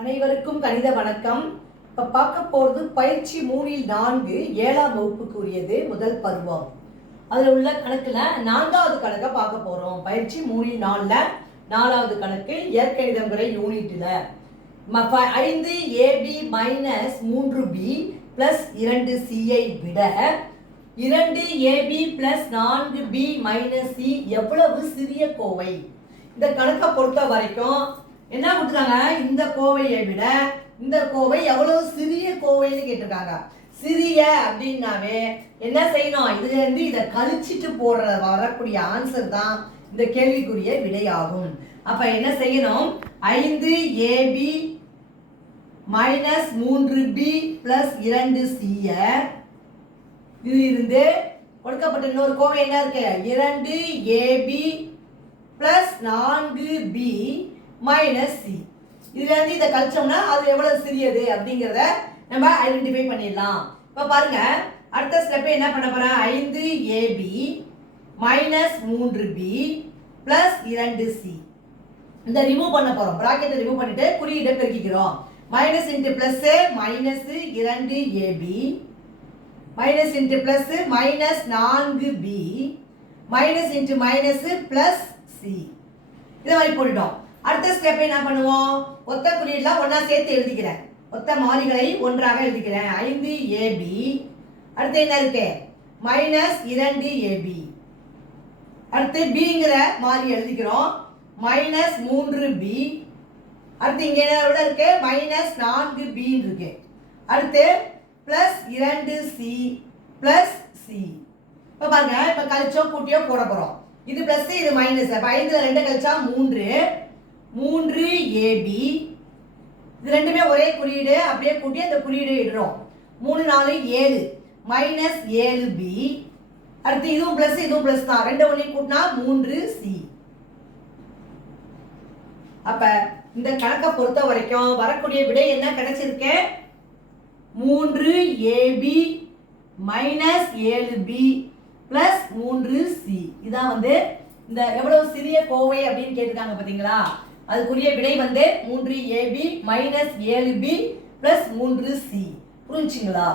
அனைவருக்கும் கணித வணக்கம். இப்போ பார்க்க போகிறது பயிற்சி 3-4 7ஆம் வகுப்புக்குரியது முதல் பருவம். அதில் உள்ள கணக்கில் 4வது கணக்கை பார்க்க போகிறோம். பயிற்சி 3-4 4வது கணக்கு இயற்கணிதம் முறை யூனிட்டில் 5ab minus 3b plus 2c விட 2ab plus 4b minus c எவ்வளவு சிறிய கோவை? இந்த கணக்கை பொறுத்த வரைக்கும் என்ன கொடுத்துருக்காங்க, இந்த கோவையை விட இந்த கோவை எவ்வளவு சிறிய கோவைன்னு கேட்டிருக்காங்க. சிறிய அப்படின்னாவே என்ன செய்யணும், இதுல இருந்து இதை கழிச்சிட்டு போடுற வரக்கூடிய ஆன்சர் தான் இந்த கேள்விக்குரிய விடையாகும். அப்ப என்ன செய்யணும், 5ab minus 3b plus 2c இது இருந்து கொடுக்கப்பட்ட இன்னொரு கோவை என்ன இருக்கு, 2ab plus 4b minus C. இதுல இருந்து இதை கழிச்சோம்னா அது எவ்வளவு சிறியது அப்படிங்கிறத நம்ம ஐடென்டிஃபை பண்ணிடலாம். இப்போ பாருங்க, அடுத்த ஸ்டெப் என்ன பண்ண போறேன், 5ab minus 3b plus 2c இந்த ரிமூவ் பண்ண போறோம். பிராக்கெட்டை ரிமூவ் பண்ணிட்டு குறியீடை பெருக்கிக்கிறோம். Minus into plus minus 2ab minus into plus minus 4b minus into minus plus C. இதை மாதிரி போட்டுட்டோம். அடுத்த ஸ்டெப் என்ன பண்ணுவோம், ஒத்த குறியீடுலாம் ஒன்னா சேர்த்து எழுதிக்கிறேன். ஒத்த மாறிகளை ஒன்றாக எழுதிக்கிறேன். 5ab அடுத்து என்ன இருக்கு, மைனஸ் 2ab அடுத்து bங்கிற மாறி எழுதிக்கிறோம். மைனஸ் 3b அடுத்து இங்க என்ன இருக்கு, மைனஸ் 4b இருக்கு. அடுத்து பிளஸ் 2c பிளஸ் c. இப்போ பாருங்க, இப்போ கழிச்சோ கூட்டியோ போட போறோம். இது பிளஸ் இது மைனஸ். அப்ப 5ல 2 கழிச்சா 3ab இது ரெண்டுமே ஒரே குறியீடு, அப்படியே கூட்டி அந்த குறியீடு இடுறோம். 3 4 7 மைனஸ் 7b அடுத்து இதுவும் பிளஸ் இதுவும் பிளஸ் தான், ரெண்டு ஒண்ணு கூட்டினா 3c. அப்ப இந்த கணக்கை பொறுத்த வரைக்கும் வரக்கூடிய விடை என்ன கிடைச்சிருக்கு, 3ab minus 7b plus 3c. இதான் வந்து இந்த எவ்வளவு சிறிய கோவை அப்படின்னு கேட்டிருக்காங்க பாத்தீங்களா, அதுக்குரிய விடை வந்து 3ab minus 7b plus 3c. புரிஞ்சுங்களா?